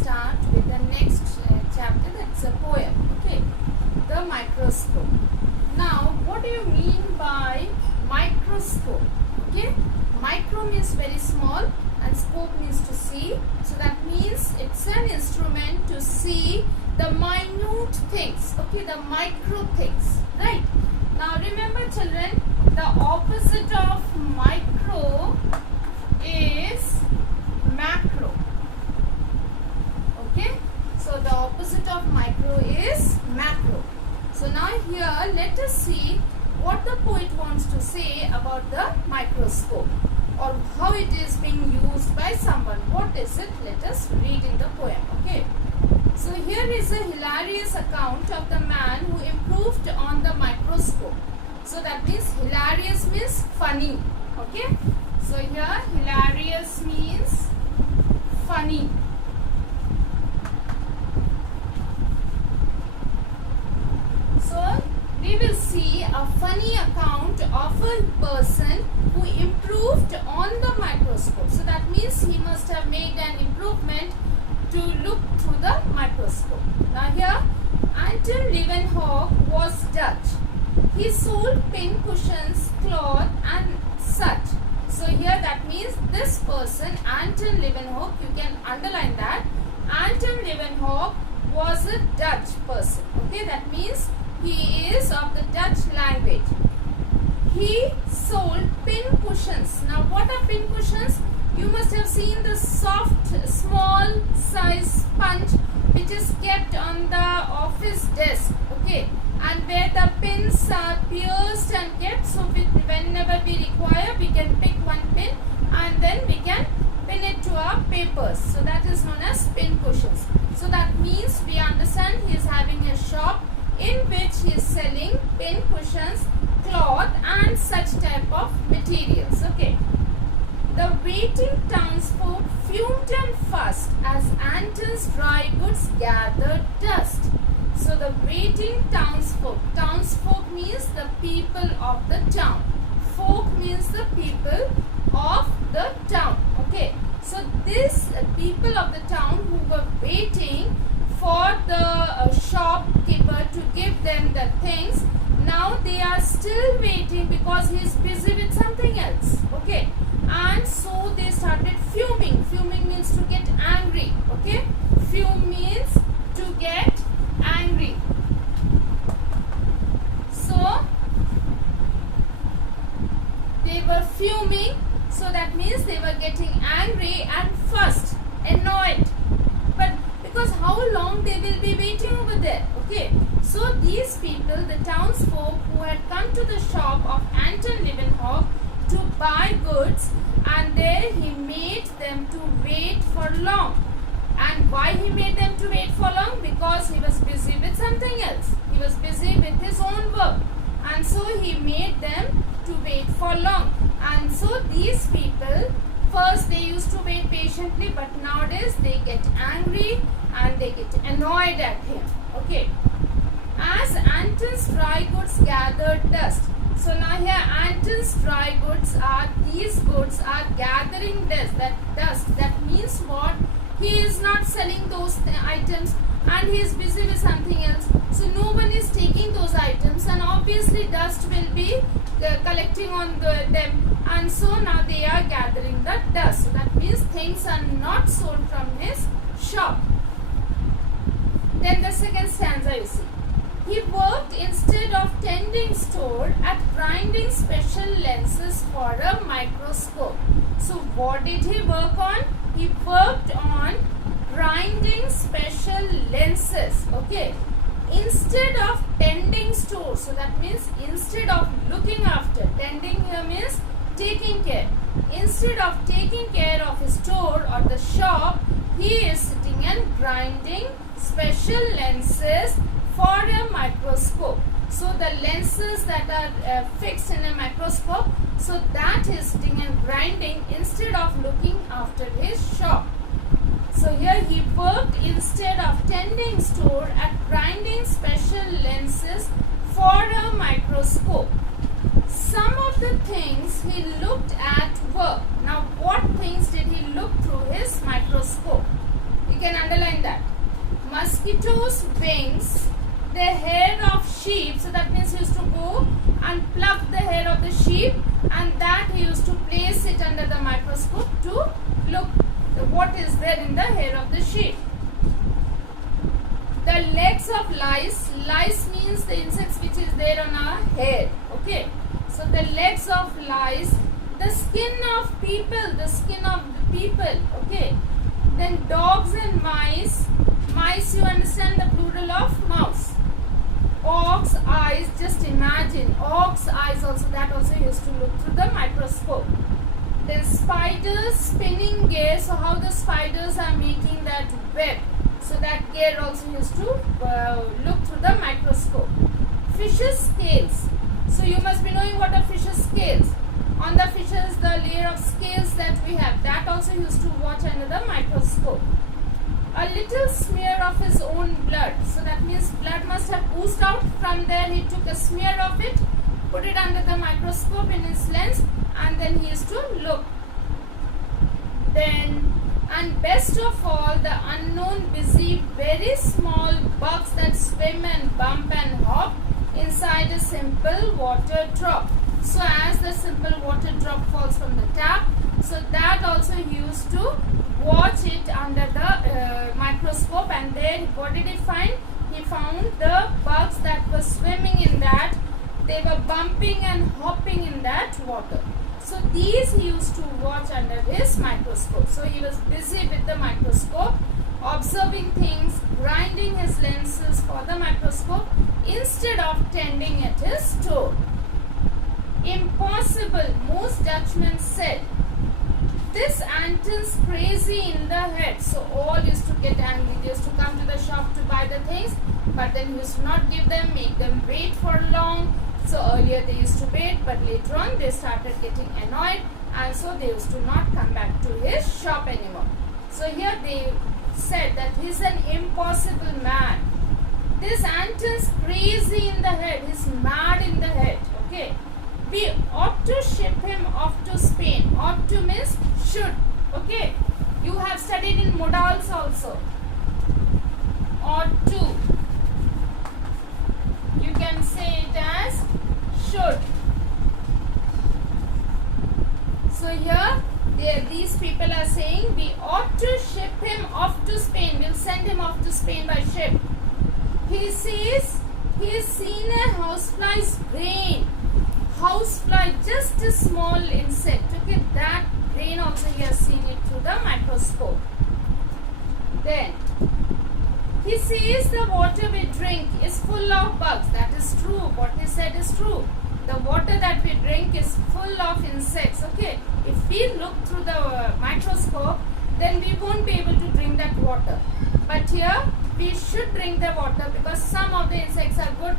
start with the next chapter, that's a poem. Okay, the microscope. Now, what do you mean by microscope? Okay, micro means very small and scope means to see. So that means it's an instrument to see the minute things. Okay, the micro things. Right. Now remember, children, the opposite of micro is macro. Okay, so the opposite of micro is macro. So now here let us see what the poet wants to say about the microscope, or how it is being used by someone. What is it? Let us read in the poem. Okay, so here is a hilarious account of the man who improved on the microscope. So that means hilarious means funny. Okay, so here hilarious means funny. So we will see a funny account of a person who improved on the microscope. So that means he must have made an improvement to look through the microscope. Now here, Anton Leeuwenhoek was Dutch. He sold pin cushions, cloth and such. So here that means this person, Anton Leeuwenhoek, you can underline that. Anton Leeuwenhoek was a Dutch person. Okay, that means he is of the Dutch language. He sold pin cushions. Now what are pin cushions? You must have seen the soft, small size sponge which is kept on the office desk. Okay, and where the pins are pierced and kept, so whenever we require we can pick one pin and then we can pin it to our papers. So that is known as pin cushions. So that means we understand he is having a shop in which he is selling pin cushions, cloth and such type of materials. Okay. The waiting townsfolk fumed and fussed as Anton's dry goods gathered dust. So the waiting townsfolk. Townsfolk means the people of the town. Folk means the people of the town. Okay. So these people of the town who were waiting for the shopkeeper to give them the things, now they are still waiting because he is busy with something else. Okay. And so they started fuming. Fuming means to get angry. Okay. Fume means to get angry. So they were fuming. So that means they were getting angry and fussed, annoyed. But because how long they will be waiting over there? Okay. So these people, the townsfolk who had come to the shop of Anton Leeuwenhoek to buy goods, and there he made them to wait for long. And why he made them to wait for long? Because he was busy with something else. He was busy with his own work. And so he made them to wait for long. And so these people, first they used to wait patiently, but nowadays they get angry and they get annoyed at him. Okay. As Anton's dry goods gathered dust. So now here Anton's dry goods are, these goods are gathering dust. That means what? He is not selling those items and he is busy with something else. So no one is taking those items and obviously dust will be collecting on them, and so now they are gathering the dust. So that means things are not sold from his shop. Then the second stanza you see. He worked instead of tending store at grinding special lenses for a microscope. So what did he work on? He worked on grinding special lenses. Okay. Instead of tending store. So that means instead of looking after. Tending here means taking care. Instead of taking care of his store or the shop, he is sitting and grinding special lenses for a microscope. So the lenses that are fixed in a microscope, so that is sitting and grinding instead of looking after his shop. So here he worked instead of tending store at grinding special lenses for a microscope. Some of the things he looked at were, now what things did he look through his microscope? You can underline mosquitoes' wings, the hair of sheep. So that means he used to go and pluck the hair of the sheep, and that he used to place it under the microscope to look what is there in the hair of the sheep. The legs of lice. Lice means the insects which is there on our hair. Okay. So the legs of lice. The skin of people. The skin of the people. Okay. Then dogs and mice. Mice, you understand the plural of mouse. Ox eyes. Just imagine. Ox eyes also. That also used to look through the microscope. Then spiders spinning gear. So how the spiders are making that web. So that gear also used to look through the microscope. Fish's scales. So you must be knowing what are fish's scales. On the fishes, the layer of scales that we have, that also used to watch under the microscope. A little smear of his own blood. So that means blood must have oozed out from there. He took a smear of it, put it under the microscope in his lens, and then he used to look. Then, and best of all, the unknown busy very small bugs that swim and bump and hop inside a simple water drop. So as the simple water drop falls from the tap, so that also he used to watch it under the microscope, and then what did he find? He found the bugs that were swimming in that, they were bumping and hopping in that water. So these he used to watch under his microscope. So he was busy with the microscope, observing things, grinding his lenses for the microscope instead of tending at his store. Impossible, most Dutchmen said. This Anton's crazy in the head. So all used to get angry. They used to come to the shop to buy the things, but then he used to not give them, make them wait for long. So earlier they used to wait, but later on they started getting annoyed, and so they used to not come back to his shop anymore. So here they said that he's an impossible man. This Anton's crazy in the head, he's mad in the head. Okay. We ought to ship him off to Spain. Ought to means should. Okay. You have studied in modals also. Ought to. You can say it as should. So here these people are saying we ought to ship him off to Spain. We'll send him off to Spain by ship. He says he has seen a housefly's brain. Housefly, just a small insect. Okay, that brain also he has seen it through the microscope. Then he says the water we drink is full of bugs. That is true. What he said is true. The water that we drink is full of insects. Okay, if we look through the microscope, then we won't be able to drink that water. But here we should drink the water because some of the insects are good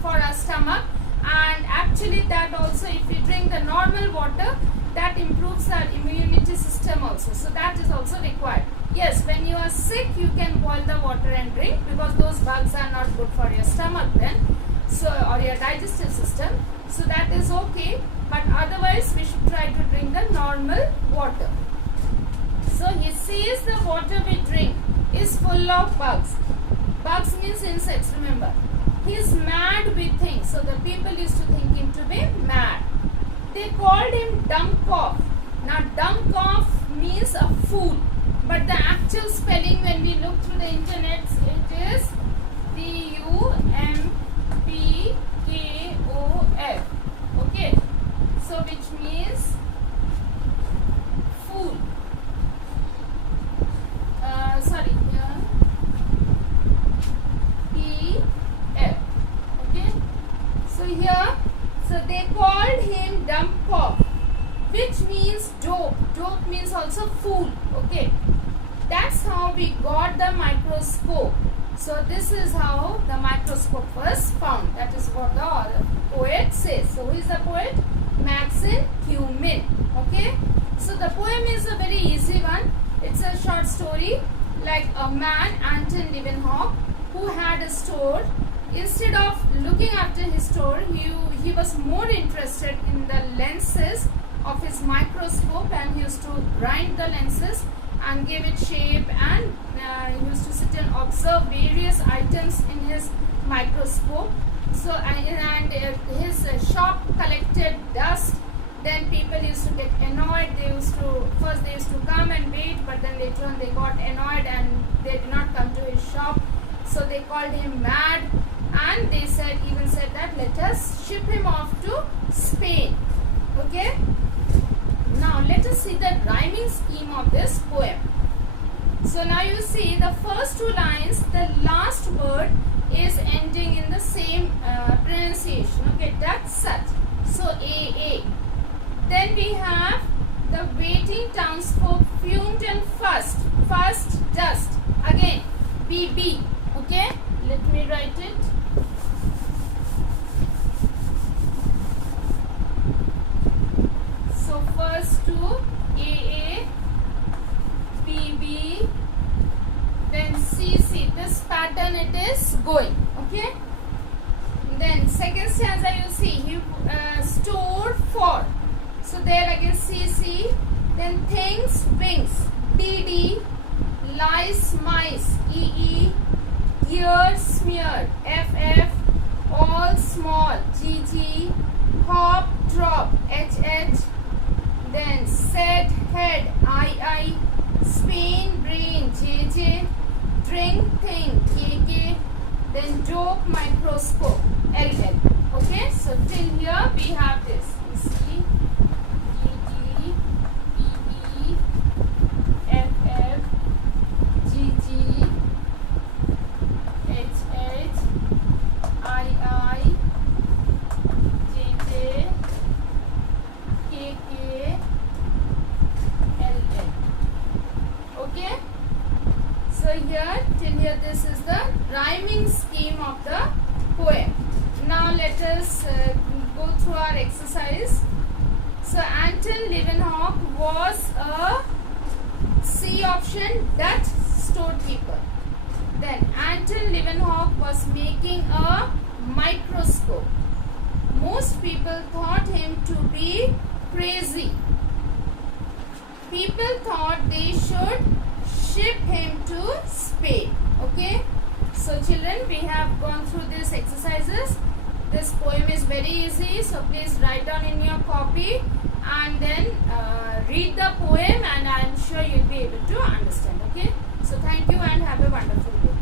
for our stomach. And actually that also, if we drink the normal water, that improves our immunity system also. So that is also required. Yes, when you are sick, you can boil the water and drink because those bugs are not good for your stomach then. So, or your digestive system. So that is okay. But otherwise, we should try to drink the normal water. So he says the water we drink is full of bugs. Bugs means insects, remember. He is mad with things. So the people used to think him to be mad. They called him Dummkopf. Now Dummkopf means a fool. But the actual spelling when we look through the internet, it is Dumpkof. Okay. So which means fool. Sorry. E-F. Okay. So here, so they called him Dummkopf, which means dope. Dope means also fool. Okay. That's how we got the microscope. So this is how the microscope was found. That is what the poet says. So who is the poet? Maxine Cumin. Okay. So the poem is a very easy one. It's a short story. Like a man, Anton Leeuwenhoek, who had a store. Instead of looking after his store, he was more interested in the lenses of his microscope, and he used to grind the lenses and give it shape and he used to sit and observe various items in his microscope. So and his shop collected dust. Then people used to get annoyed. First they used to come and wait, but then later on they got annoyed and they did not come to his shop. So they called him mad, and they even said that let us ship him off to Spain. Okay. Now let us see the rhyming scheme of this poem. So now you see the first two lines, the last word is ending in the same pronunciation. Okay, that's such. So A. Then we have the waiting townsfolk fumed and fussed. Fussed, dust. Again, B. Okay, let me write it. So first two, A, B, then C. This pattern it is going. Okay. Then second stanza you see he stored for. So there again C. Then things, wings, D, lice, mice, E, gear, smeared, F, all small, G, hop, drop, H, then said, head, I, Spain, brain, J, drink, thing, K, then joke, microscope, L. Okay, so till here we have this. You see, D, E, F, G, H, I, J, K, L. Okay. So here till here this is the rhyming scheme of the poem. Now let us go through our exercise. So Anton Leeuwenhoek was a C option Dutch storekeeper. Then Anton Leeuwenhoek was making a microscope. Most people thought him to be crazy. People thought they should ship him to Spain. Okay. So children, we have gone through these exercises. This poem is very easy. So please write down in your copy and then read the poem, and I am sure you will be able to understand. Okay. So thank you and have a wonderful day.